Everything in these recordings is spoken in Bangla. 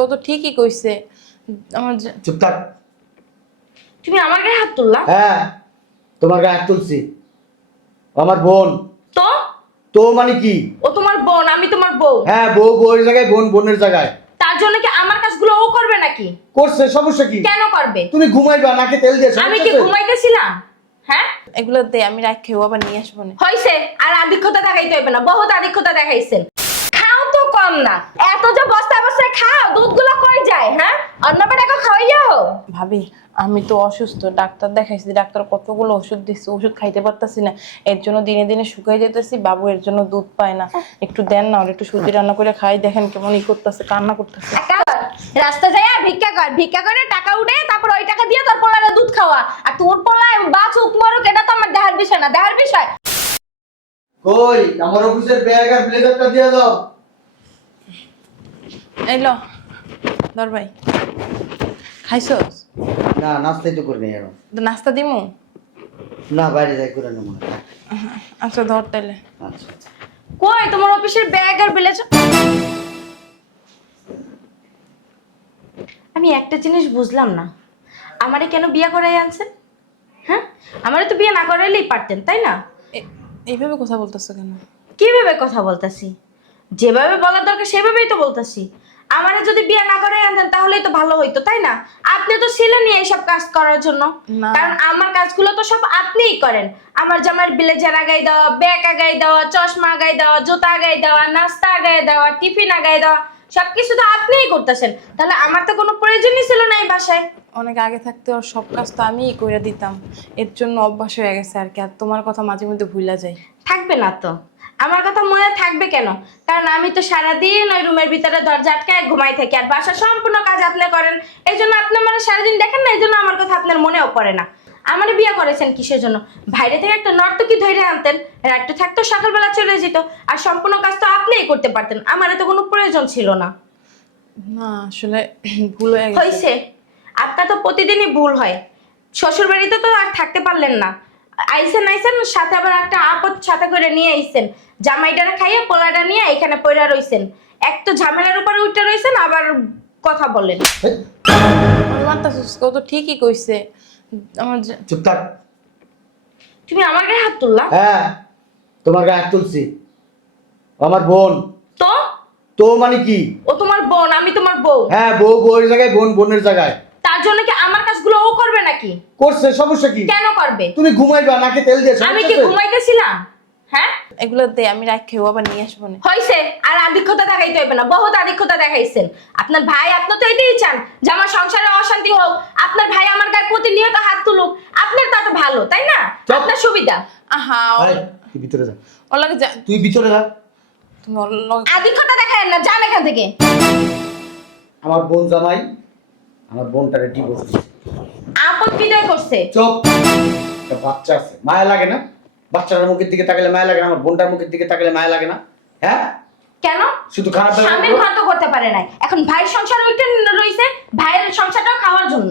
ও তো ঠিকই কইছে। চুপ থাক। তুমি আমার গায়ে হাত তুললা? হ্যাঁ, তোমার গায়ে হাত তুলছি। ও আমার বোন। তো তো মানে কি? ও তোমার বোন, আমি তোমার বউ। হ্যাঁ, বউ বউয়ের জায়গায়, বোন বোনের জায়গায়। তার জন্য কি আমার কাজগুলো ও করবে নাকি? করছে, সমস্যা কি? কেন করবে? তুমি ঘুমাইবা নাকি তেল দিয়েছো? আমি কি ঘুমাইতেছিলাম? হ্যাঁ, এগুলো দে, আমি রাখেও আবার নিয়ে আসবো না। হইছে, আর আধিক্যতা দেখাইতে হইবে না, বহুত আধিক্যতা দেখাইছেন। খাও তো কম না, এত যে বস্তায় বস্তায় খাও, দুধগুলো কই যায়? হ্যাঁ, অন্য বেটাকে খাওয়াইয়াও। ভাবি, আমি তো অসুস্থ, ডাক্তার দেখাইছি, ডাক্তার কতগুলো ওষুধ দিচ্ছে, ওষুধ খাইতে পারতাছি না, এর জন্য দিনে দিনে শুকাই যেতেছি। বাবু এর জন্য দুধ পায় না, একটু দেন না, ওর একটু সুজি রান্না করে খাই, দেখেন কেমন ই করতেছে, কান্না করতেছে। রাস্তা যায় ভিক্ষা কর, ভিক্ষা করে টাকা উঠে তারপর ওই টাকা দিয়ে তোর পোলারে দুধ খাওয়া, আর তোর পোলায় বাঁচুক মরুক এটা তো আমার দেখার বিষয় না, দেখার বিষয়। কই আমার অফিসের ব্যাগ আর ব্লেজারটা দিয়ে দাও। এই লো ধর ভাই, খাইছস? না, নাস্তাই তো করে নেই এখন। নাস্তা দিমু? না, বাইরে যাই করে নেবো না। আচ্ছা ধর তাইলে। আচ্ছা। কই তোমার অফিসের ব্যাগ আর ব্লেজার? আমি একটা জিনিস বুঝলাম না, আমারে কেন বিয়ে করাই আনছেন? হ্যাঁ, আমারে তো বিয়ে না করাইলেই পারতেন, তাই না? এইভাবে কথা বলতেছো কেন? কিভাবে কথা বলতাছি? যেভাবে বলার দরকার সেভাবেই তো বলতাছি। আমারে যদি বিয়ে না করাই আনতেন তাহলেই তো ভালো হইতো, তাই না? আপনি তো ছিলেনই এইসব কাজ করার জন্য, কারণ আমার কাজগুলো তো সব আপনিই করেন। আমার জামার ব্লেজার আগাই দেওয়া, ব্যাগ আগাই দেওয়া, চশমা আগাই দেওয়া, জুতা আগাই দেওয়া, নাস্তা আগাই দেওয়া, টিফিন আগাই দেওয়া, সবকিছু তো আপনিই করতেছেন। তাহলে আমার তো কোনো প্রয়োজনই ছিল না এই বাসায়। অনেক আগে থাকতে ওর সব কাজ তো আমিই করে দিতাম, এর জন্য অভ্যাস হয়ে গেছে আর কি। আর তোমার কথা মাঝে মধ্যে ভুলা যায়। থাকবে না তো, আমার কথা মনে থাকবে কেন? কারণ আমি তো সারাদিন ওই রুমের ভিতরে দরজা আটকায় ঘুমাই থাকি, আর বাসার সম্পূর্ণ কাজ আপনি করেন। এই জন্য আপনি আমার সারাদিন দেখেন না, এই জন্য আমার কথা আপনার মনেও পড়ে না। আমার বিয়ে করেছেন কিসের জন্য? বাইরে থেকে একটা নর্তকী ধরে আনতেন, রাতটা থাকতো, সকালবেলা চলে যেত, আর সম্পূর্ণ কাজ তো আপনিই করতে পারতেন, আমার তো কোনো প্রয়োজন ছিল না। না আসলে ভুল হয়ে গেছে। হইছে, আপনার তো প্রতিদিনই ভুল হয়। শ্বশুর বাড়িতে তো আর থাকতে পারলেন না, আইসেন সাথে আবার একটা আপদ সাথে করে নিয়ে আইসেন, জামাইটারে খাইয়ে পোলাটা নিয়ে এখানে পয়রা রইছেন। এক তো ঝামেলার উপরে উঠে রইছেন, আবার কথা বলেন। ও তো ঠিকই কইছে। চুপ থাক। তুমি আমার গায়ে হাত তুললা? হ্যাঁ, তোমার গায়ে হাত তুলছি। ও আমার বোন। তো তো মানে কি? ও তোমার বোন, আমি তোমার বউ। হ্যাঁ, বউ বউয়ের জায়গায়, বোন বোনের জায়গায়। তার জন্য কি আমার কাজগুলো ও করবে নাকি? করছে, সমস্যা কি? কেন করবে? তুমি ঘুমাইবা নাকি তেল দিয়েছো? আমি কি ঘুমাইতেছিলাম? হ্যাঁ, এগুলো দে, আমি রাখেও আবার নিয়ে আসবো না। হইছে, আর আধিক্যতা দেখাইতে হইবে না, বহুত আধিক্যতা দেখাইছেন। আপনার ভাই, আপনি তো এটাই চান যে আমার সংসারে অশান্তি হোক, আপনার ভাই আমার গায়ে প্রতিনিয়ত হাত তুলুক, আপনার তা তো ভালো, তাই না? আপনার সুবিধা। আহা, তুই ভিতরে যা। ওর লাগে যা, তুই ভিতরে যা। তুমি ওর লগে আধিক্যতা দেখায় না, যান এখান থেকে। আমার বোন জামাই আমার বোনটারে ডিভোর্স দিছে। আপদ বিদায় করছে। চুপ। একটা বাচ্চা আছে, মায়া লাগে না? বাচ্চাটার মুখের দিকে তাকালে মায়া লাগে না? আমার বোনটার মুখের দিকে তাকালে মায়া লাগে না? হ্যাঁ, কেন? শুধু খারাপ স্বামীর ঘর তো করতে পারে না, এখন ভাইয়ের সংসার উঠে রইছে, ভাইয়ের সংসারটাও খাওয়ার জন্য।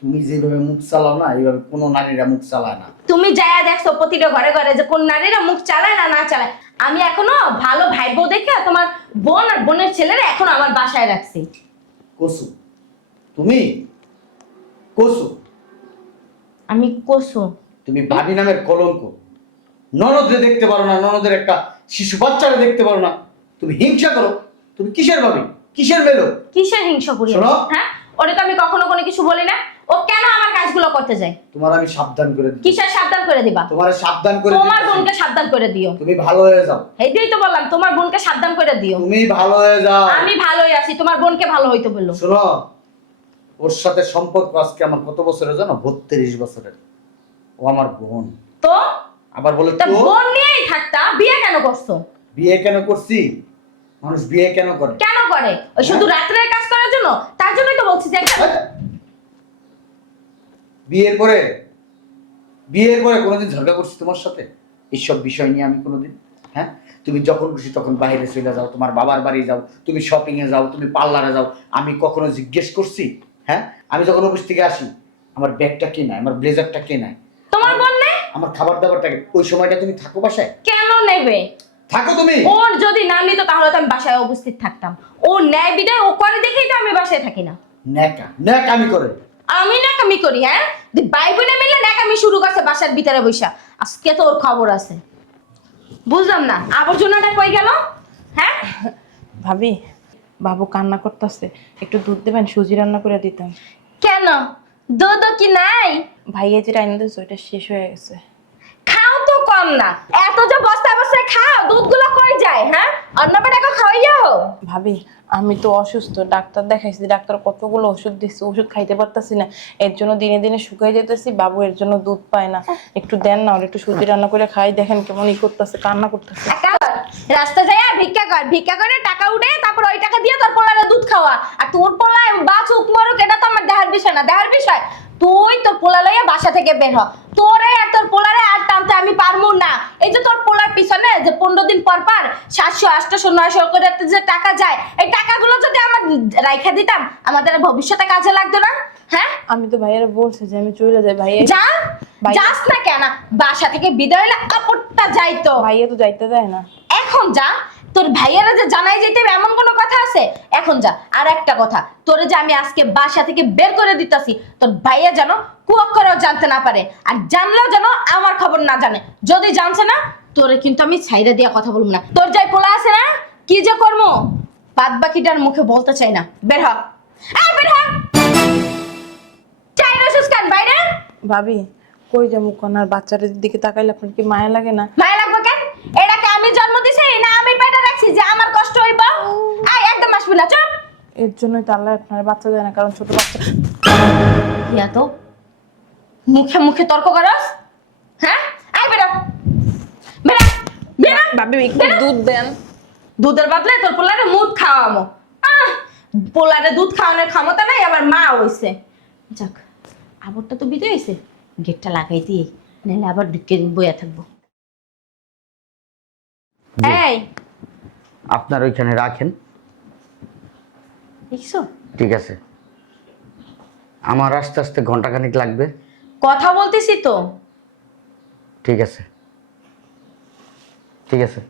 তুমি যেভাবে মুখ চালাও না, এইভাবে কোনো নারীরা মুখ চালায় না। তুমি যায়া দেখছো প্রতিটা ঘরে ঘরে যে কোন নারীরা মুখ চালায় না চালায়। আমি এখনো ভালো ভাই বউ দেখে তোমার বোন আর বোনের ছেলেরা এখনো আমার বাসায় রাখছি। কসু, তুমি কসু। আমি কসু? তুমি ভাবি নামের কলঙ্ক। ননদরে দেখতে পারো না, ননদের একটা শিশু বাচ্চারে দেখতে পারো না। তুমি হিংসা করো। তুমি কিসের ভাবি, কিসের মেলো? কিসের হিংসা করি? হ্যাঁ, ওরে তো আমি কখনো কোনো কিছু বলি না। ও কেন আমার কাজগুলো করতে যায়? তোমার আমি সাবধান করে দিই। কিসের সাবধান করে দিবা? তোমারে সাবধান করে তোমার বোনকে সাবধান করে দিও। তুমি ভালো হয়ে যাও। এইটাই তো বললাম, তোমার বোনকে সাবধান করে দিও। তুমি ভালো হয়ে যাও। আমি ভালোই আছি, তোমার বোনকে ভালো হইতে বললো। শোনো, ওর সাথে সম্পর্ক আজকে আমার কত বছরের জানো? 32 বছরের। ও আমার বোন। তো আবার বলে তা তো বোন নিয়েই থাকতা, বিয়ে কেন করছো? বিয়ে কেন করছি? মানুষ বিয়ে কেন করে? কেন করে? ওই শুধু রাত্রের কাজ করার জন্য? তার জন্যই তো বলছি যে বিয়ের পরে কোনোদিন ঝগড়া করছি তোমার সাথে এইসব বিষয় নিয়ে? আমি কোনোদিন? হ্যাঁ, তুমি যখন খুশি তখন বাইরে চলে যাও, তোমার বাবার বাড়ি যাও, তুমি শপিং এ যাও, তুমি পার্লারে যাও, আমি কখনো জিজ্ঞেস করছি? হ্যাঁ, আমি যখন অফিস থেকে আসি আমার ব্যাগটা কে নেয়, আমার ব্লেজারটা কে নেয়, তোমার বোন নেই? আমার খাবার দাবারটাকে? ওই সময়টা তুমি থাকো বাসায়? কেন নেবে? থাকো তুমি। ওর যদি না নিত তাহলে তো আমি বাসায় উপস্থিত থাকতাম। ও ন্যায় বিদায় ও করে দেখেই তো আমি বাসায় থাকি না। ন্যাকামি করে। আমি নাকামি করি? হ্যাঁ, ভাই বোনে মিলে নাকামি শুরু করছে বাসার ভিতরে বইসা। আজকে তো ওর খবর আছে। বুঝলাম না আবর্জনাটা কই গেল? হ্যাঁ ভাবি, বাবু কান্না করতেছে, একটু দুধ দেবেন? সুজি রান্না করে দিতাম। কেন, দুধ কি নাই? ভাইয়া যেটা এনে দিয়েছে ওইটা শেষ হয়ে গেছে। খাও তো কম না, এত যে বস্তায় বস্তায় খাও, দুধগুলো কই যায়? হ্যাঁ, অন্য বেটাকে খাওয়াইও। ভাবি, আমি তো অসুস্থ, ডাক্তার দেখাইছি, ডাক্তার কতগুলো ওষুধ দিচ্ছে, ওষুধ খাইতে পারতাছি না, এর জন্য দিনে দিনে শুকাই যেতেছি। বাবু এর জন্য দুধ পায় না, একটু দেন না, ওর একটু সুজি রান্না করে খাই, দেখেন কেমন ই করতেছে, কান্না করতেছে। রাস্তা যায় ভিক্ষা কর, ভিক্ষা করে টাকা উঠে তারপর ওই টাকা দিয়ে তোর পোলারে দুধ খাওয়া। আর তোর পোলায় বাঁচুক মরুক এটা তো আমার দেখার বিষয় না, দেখার বিষয় তুই তোর পোলা লইয়া বাসা থেকে বের হ। তোরে আর তোর পোলারে আর টানতে আমি পারবো না। এই যে তোর পোলার পিছনে যে 15 দিন পর পর 700 800 900 করে যে টাকা যায়, এই টাকাগুলো যদি আমার রাইখা দিতাম আমাদের ভবিষ্যতে কাজে লাগতো না? হ্যাঁ, আমি তো ভাইয়ারে বলছি যে আমি চলে যাই। ভাইয়া যা, যাস না কেন? বাসা থেকে বিদায় হলে কাপড়টা যাইতো। ভাইয়া তো যাইতে দেয় না। এখন যা, তোর ভাইয়ারা যে জানাই যেতে হবে এমন কোনো কথা আছে? এখন যা। আর একটা কথা, তোরে যে আমি আজকে বাসা থেকে বের করে দিতাছি, তোর ভাইয়া যেন কুয়াক্ষরেও জানতে না পারে, আর জানলেও যেন আমার খবর না জানে। যদি জানছে না, তোরে কিন্তু আমি ছাইরা দিয়া কথা বলবো না। তোর যাই পোলা আছে না, কি যে কর্ম, বাদ বাকিটার মুখে বলতে চাই না। বের হ, এই বের হ। চাই রসুস কান বাইরে। ভাবি, কই যাবো কোন? আর বাচ্চাটার দিকে তাকাইলে আপনার কি মায়া লাগে না? মায়া লাগবে কেন? এটাকে আমি জন্ম দিছি না আমি পেটে রাখছি যে আমার কষ্ট হইব? আয় একদম আসবি না, চুপ। এর জন্যই তো আল্লাহ আপনার বাচ্চা দেয় না, কারণ ছোট বাচ্চা। ইয়া তো মুখে মুখে তর্ক করস? হ্যাঁ, আয় বেরো, বেরো, বেরো। ভাবি একটু দুধ দেন। দুধের বদলে তোর পোলারে মুদ খাওয়ামো। পোলারে দুধ খাওয়ানোর ক্ষমতা নাই, আমার মা হইছে। যাক, আবরটা তো বিদে হইছে, গেটটা লাগাই দিয়ে নাহলে আবার ঢুকে বইয়া থাকবো। এই আপনার ওইখানে রাখেন। দেখছো, ঠিক আছে, আমার আস্তে আস্তে ঘন্টাখানিক লাগবে। কথা বলতেছি তো। ঠিক আছে, ঠিক আছে,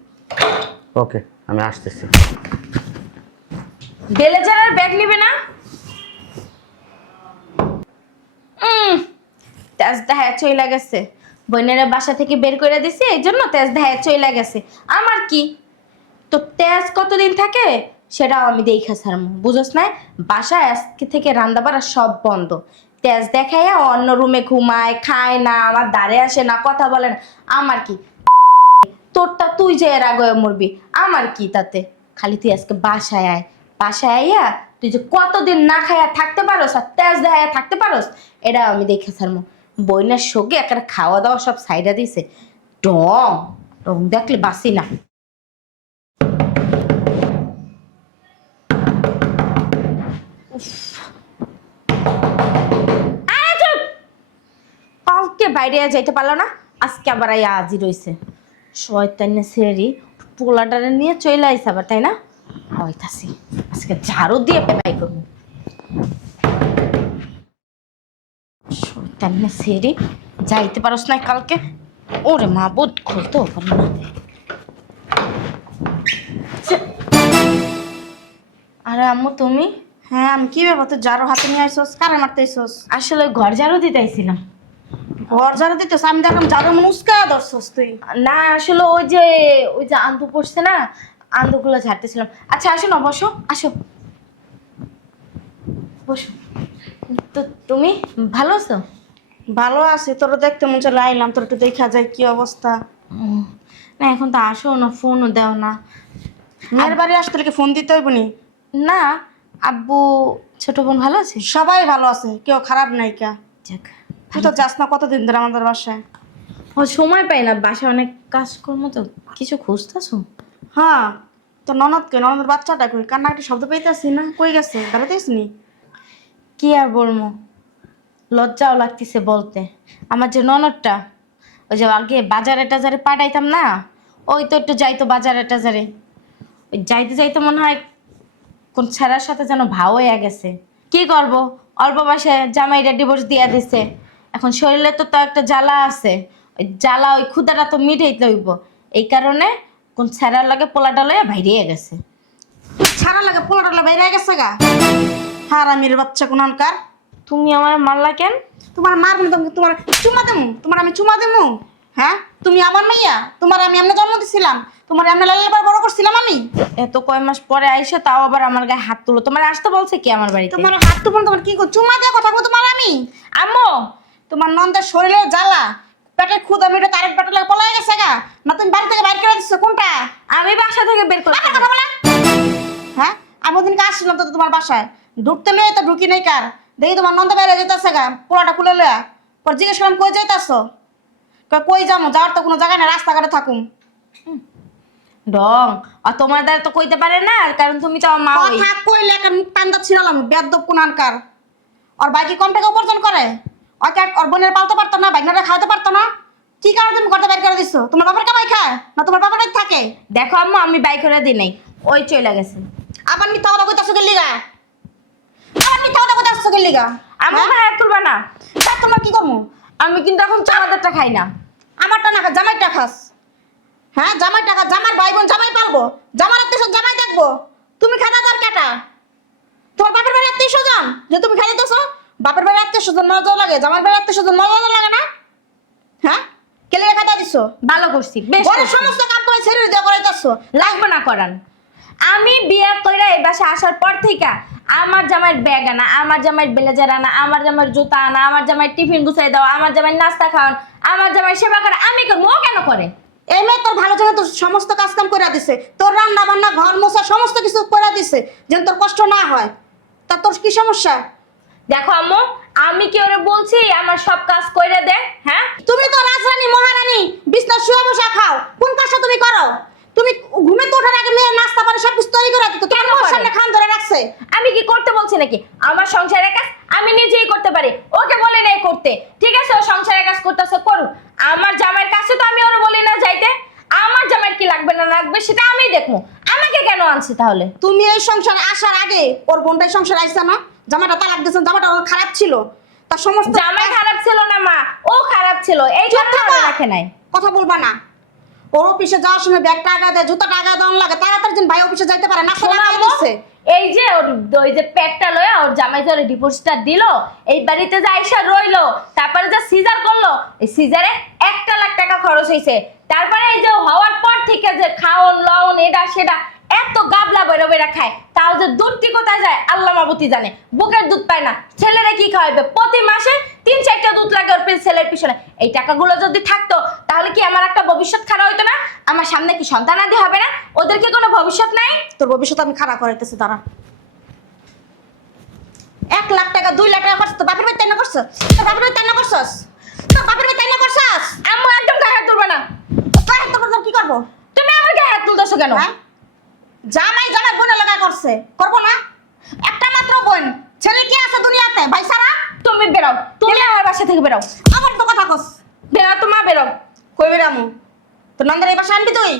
ওকে, আমি আসতেছি। বেলেজারের ব্যাগ নিবে না? তেজ দেখায় চইলা গেছে, বোনেরা বাসা থেকে বের করে দিছে, এই জন্য তেজ দেখায় চইলা গেছে। আমার কি, তো তেজ কতদিন থাকে সেটাও আমি দেখা ছাড়মু, বুঝোস না? বাসায় আজকে থেকে রান্না বাড়া সব বন্ধ। তেজ দেখাইয়া অন্য রুমে ঘুমায়, খায় না, আমার দ্বারে আসে না, কথা বলে না। আমার কি, তোরটা তুই যে এর আগে মরবি, আমার কি তাতে? খালি তুই আজকে বাসায় আয়, বাসায় আইয়া তুই যে কতদিন না খাইয়া থাকতে পারোস আর তেজ দেখাইয়া থাকতে পারোস এটা আমি দেখে ছাড়মু। বইনার সঙ্গে একটা খাওয়া দাওয়া সব সাইডা দিছে, ডং ডং দেখলে বাসি না। আরে চুপ! কালকে বাইরে যাইতে পারলো না, আজকে আবার আজই রইছে। শয়তানে সেরি পোলাটারে নিয়ে চলে আইছে আবার, তাই না? হইতাছি আজকে ঝাড়ু দিয়ে পেপাই করবো। শয়তানে সেরি যাইতে পারোস না কালকে? ওরে মা, বোধ খুলতেও পারলো না। আরে আম্মু তুমি? হ্যাঁ, আমি কি ব্যাপার? তুই ঝাড়ু হাতে নিয়ে আইসোস, কারে মারতে আইসোস? আসলে ঘর ঝাড়ু দিতে আইছিলাম। ঘর ঝাড়ু দিতেছ, আমি দেখলাম ঝাড়ু মুস্কা ধরছস তুই। না আসলে ওই যে আন্দু পড়ছে না, আন্দুগুলো ঝাড়তেছিলাম। আচ্ছা আসো না, বসো, আসো বসো। তো তুমি ভালো আছো? ভালো আছি, তোর দেখতে মন চলে আইলাম, তোর একটু দেখা যায় কি অবস্থা। না এখন তো আসো না, ফোনও দাও না। মেয়ের বাড়ি আসতে কি ফোন দিতে হইব নি? না, আব্বু ছোট বোন ভালো আছে? সবাই ভালো আছে, কেউ খারাপ নাই কা। যাক, তুই তো যাস না কতদিন ধরে আমাদের বাসায়। ও সময় পাই না, বাসায় অনেক কাজকর্ম তো। কিছু খুঁজতেছো? হ্যাঁ, তোর ননদকে, ননদের বাচ্চাটা কই? কান্না একটা শব্দ পাইতেছি না, কই গেছে? বেড়াতে আসনি? কি আর বলবো, লজ্জাও লাগতেছে বলতে। আমার যে ননদটা, ওই যে আগে বাজারে টাজারে পাঠাইতাম না, ওই তো একটু যাইতো বাজারে টাজারে, ওই যাইতে যাইতে মনে হয় কোন ছেঁড়ার সাথে যেন ভাও হয়ে গেছে। কি করব, অল্প বয়সে জামাইটা ডিভোর্স দিয়া দিছে। এখন শরীরে তো একটা জ্বালা আছে, ওই জ্বালা ওই ক্ষুদাটা তো মিটেই লইব। এই কারণে কোন স্যারের লাগে পোলাটা লইয়া বাইরে গেছে। ছাড়া লাগে পোলাটা বাইরে গেছে গা। হারামির বাচ্চা কোনকার। তুমি আমার মারলা কেন? তোমার মার মতো তোমার চুমা দেমু, তোমার আমি চুমা দেমু? হ্যাঁ, তুমি আমার মাইয়া, তোমার আমি এমনি জন্ম দিছিলাম, তোমার এমনি লালিবার বড় করছিলাম আমি। এত কয় মাস পরে আইসে তাও আবার আমার গায়ে হাত তুলো। তোমার আসতে বলছে কি আমার বাড়িতে? তোমার হাত তো তোমার কি চুমা দিয়ে কথা বলবো তোমার আমি? আম্মু, তোমার নন্দের শরীরে জ্বালা, পেটের ক্ষুধা মিটে তারের পেটে লাগে পলাই গেছে গা, না তুমি বাড়ি থেকে বাইর করে দিচ্ছ কোনটা? আমি বাসা থেকে বের করতে কথা বলে। হ্যাঁ, আমি ওদিনকে আসছিলাম তো তোমার বাসায়, ঢুকতে লয়ে তো ঢুকি নাই কার, দেখি তোমার নন্দ বাইরে যেতেছে গা, পোলাটা খুলে লয়া। পর জিজ্ঞেস করলাম কই যাইতেছ? কই যাবো, যাওয়ার তো কোনো জায়গায় না, রাস্তাঘাটে থাকুম। ডং, আর তোমার দ্বারা তো কইতে পারে না, কারণ তুমি তো আমার মা হই। কথা কইলে একটা টান্দা ছিড়ালাম, বেদব কোনকার। ওর ভাই কি কম টাকা উপার্জন করে? ওকে ওর বোনের পালতে পারতো না, বাইকনাটা খাওয়াতে পারতো না? কি কারণে তুমি ঘরটা বের করে দিচ্ছ? তোমার বাবার কামাই খায় না তোমার বাবার বাড়ি থাকে? দেখো আম্মু, আমি বাই করে দিই নাই, ওই চলে গেছে। আবার মিথ্যা কথা কইতাছো কি লিগা? আবার মিথ্যা কথা কইতাছো কি লিগা? আম্মু ভাই আর তুলবা না। তা তোমার কি করবো? আমি কিন্তু এখন চামাদেরটা খাই না। আমারটা না খা, জামাইটা খাস। হ্যাঁ, জামাই টাকা, জামার ভাই বোন জামাই পালবো, জামার আত্মীয় জামাই দেখবো। তুমি খানা দর কাটা। তোমার বাপের বাড়ির আত্মীয় স্বজন যে তুমি খাই দিতেছো, বাপের বাড়ির আত্মীয় স্বজন মজা লাগে, জামার বাড়ির আত্মীয় স্বজন মজা লাগে না? হ্যাঁ, কেলে খাতা দিছো? ভালো করছি, বেশ ঘরের করছি। সমস্ত কাম করে ছেড়ে দিয়ে করাইতেছো। লাগবে না করান। আমি বিয়ে কইরা এই বাসা আসার পর থেকে আমার জামাইয়ের ব্যাগ আনা, আমার জামাইয়ের ব্লেজার আনা, আমার জামাইয়ের জুতা আনা, আমার জামাইয়ের টিফিন গুছাই দাও, আমার জামাইয়ের নাস্তা খাওয়ান, আমার জামাইয়ের সেবা করা আমি করবো, ও কেন করে? এই মেয়ে তোর ভালো জন্য তোর সমস্ত কাজ কাম করে দিছে, তোর রান্না বান্না ঘর মোছা সমস্ত কিছু করে দিছে, যেন তোর কষ্ট না হয়। তা তোর কি সমস্যা? দেখো আম্মু, আমি কি ওরে বলছি আমার সব কাজ কইরা দে? হ্যাঁ, তুমি তো রাজরানী মহারানী, বিছনা শুয়ে বসে খাও, কোন কাজটা তুমি করো? তুমি ঘুমে তো ওঠার আগে মেয়ে নাস্তা পারে সব কিছু তৈরি করে দিত, কেন তোমার করে? সামনে খান ধরে রাখছে। আমি কি করতে বলছি নাকি? আমার সংসারের কাজ আমি নিজেই করতে পারি, ওকে বলি নাই করতে। ঠিক আছে, ও সংসারের কাজ করতেছে করুক। আমার জামাইয়ের কাছে তো আমি ওরে বলি না যাইতে। আমার জামাইয়ের কি লাগবে না লাগবে সেটা আমি দেখবো। আমাকে কেন আনছি তাহলে? তুমি এই সংসারে আসার আগে ওর বোনটাই সংসার আইসা না, জামাটা তালাক দিয়েছেন, জামাটা ওর খারাপ ছিল, তার সমস্ত জামাই খারাপ ছিল না মা, ও খারাপ ছিল, এই চুপ কারণে থাকো। ওরে রাখে নাই। কথা বলবা না। ওর অফিসে যাওয়ার সময় ব্যাগটা আগা দেয়, জুতাটা আগা দেওয়ার লাগে, তাড়াতাড়ি যেন ভাই অফিসে যাইতে পারে না। শোনো আম্মু, এই যে ওই যে পেটটা লয়া ওর জামাই যে ডিভোর্সটা দিল, এই বাড়িতে যে আইসা রইলো, তারপরে যে সিজার করলো, এই সিজারে 1 লাখ টাকা খরচ হয়েছে। তারপরে এই যে হওয়ার পর থেকে যে খাওন লওন এটা সেটা এত গাবলা বেরো বেরা খায়, তাও যে দুধটি কোথায় যায় আল্লাহ মাবুতি জানে। বুকের দুধ পায় না, ছেলেরা কি খাওয়াবে? প্রতি মাসে 3-4টা দুধ লাগে ওর ছেলের পিছনে। এই টাকাগুলো যদি থাকতো তাহলে কি আমার একটা ভবিষ্যৎ খারাপ হইতো না? আমার সামনে কি সন্তান আদি হবে না? ওদের কি কোনো ভবিষ্যৎ নাই? তোর ভবিষ্যৎ আমি খারাপ করাইতেছি তারা। 1 লাখ টাকা 2 লাখ টাকা করছিস, তো বাপের বাড়ি তাই না করছিস? তোর বাপের বাড়ি তাই না করছিস? তোর বাপের বাড়ি তাই না করছিস? আম্মু একদম গায়ে হাত তুলবে না। তাই তোর কি করবো? তুমি আমার গায়ে হাত তুলতেছো কেন? হ্যাঁ, জামাই জামাই বোনের লাগা করছে, করবো না? একটা মাত্র বোন, ছেলে কি আছে দুনিয়াতে ভাই সারা? তুমি বেরাও, তুমি আমার বাসা থেকে বেরাও। আবার তো কথা কস। বেরাও তো মা, বেরাও। কই বেরামু? তোর নন্দের এই বাসা আনবি তুই?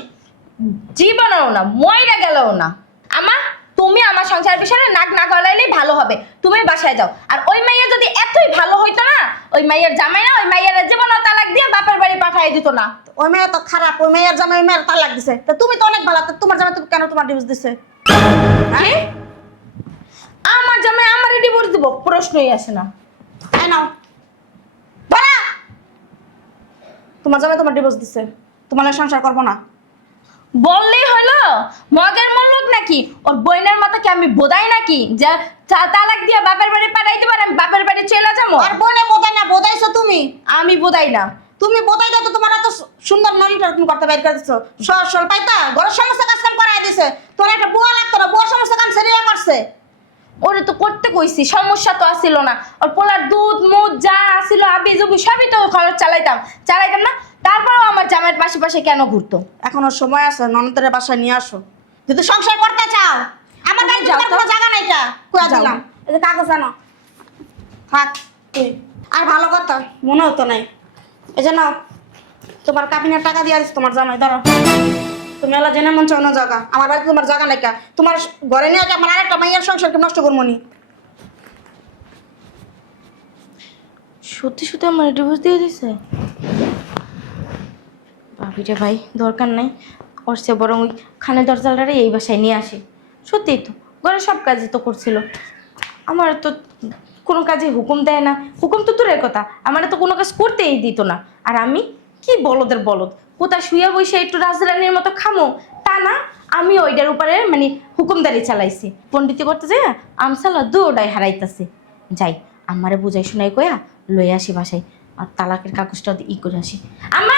জীবনেও না, মইরা গেলেও না। আমা, তুমি আমার সংসার বিষয়ে নাক না গলাইলেই ভালো হবে। তুমি বাসায় যাও। আর ওই মাইয়া যদি এতই ভালো হইতো না, ওই মাইয়ার জামাই না, ওই মাইয়ার জীবনও তালাক দিয়ে বাপের বাড়ি পাঠিয়ে দিত না। ওই মেয়ে তো খারাপ, ওই মেয়ের জামাই ওই মেয়ের তালাক দিছে। তা তুমি তো অনেক ভালো, তা তোমার জামাই তো কেন তোমার ডিভোর্স দিছে? কি? আমার জামাই আমারই ডিভোর্স দিব? প্রশ্নই আসে না। এই নাও ধরা, তোমার জামাই তোমার ডিভোর্স দিছে, তোমার লগে সংসার করবো না। বললেই হলো মগের মূল্য নাকি? ওর বইনের মতো কি আমি বোধাই নাকি যে তালাক দিয়ে বাপের বাড়ি পাঠাইতে পারে আমি বাপের বাড়ি চলে যাবো? আর বোনে বোধাই না, বোধাইছো তুমি। আমি বোধাই না। তুমি বোধাই দাও তো, তোমার এত সুন্দর নলিটা তুমি করতে বাইর করে দিছো। সল পাইতা ঘরের সমস্ত কাজ কাম করাই দিছে, তোর একটা বুয়া লাগতো না, বুয়ার সমস্ত কাম সেরিয়া করছে। ওরে তো করতে কইছি, সমস্যা তো আসিল না। ওর পোলার দুধ মুধ যা আসিল আবি জুবি সবই তো খরচ চালাইতাম না। তারপরেও আমার জামাইয়ের পাশে পাশে কেন ঘুরতো? এখনো সময় আছে, ননদের বাসায় নিয়ে আসো যদি সংসার করতে চাও। আমার বাড়িতে যাও তোমার তো। কোনো জায়গা নাই, কা কইয়া যাও। দিলাম। এই যে কাগজ আনো, থাক তুই। আর ভালো কথা মনে হতো নাই। এই যে নাও, তোমার কাবিনের টাকা দিয়ে আসছে তোমার জামাই, ধরো। তুমি এলা জেনে মন চাও না জায়গা, আমার বাড়িতে তোমার জায়গা নাই, কা তোমার ঘরে নিয়ে আমার আরেকটা মাইয়ার সংসারকে নষ্ট করবো নি। সত্যি সত্যি আমার ডিভোর্স দিয়ে দিছে? ভাবিরে ভাই, দরকার নাই। ওর সে বরং ওই খানে দরজালারে এই বাসায় নিয়ে আসি। সত্যিই তো ঘরে সব কাজই তো করছিল, আমার তো কোনো কাজে হুকুম দেয় না। হুকুম তো দূরের কথা, আমার তো কোনো কাজ করতেই দিত না। আর আমি কি বলদের বলদ, কোথায় শুয়ে বসে একটু রাজরানীর মতো খামো তা না, আমি ওইটার উপরে মানে হুকুমদারি চালাইছি। পণ্ডিতি করতে যাই আমসালা দুটাই হারাইতাছে। যাই আমারে বুঝাই শোনাই কয়া লই আসি বাসায়, আর তালাকের কাগজটা ই করে আসি। আম্মা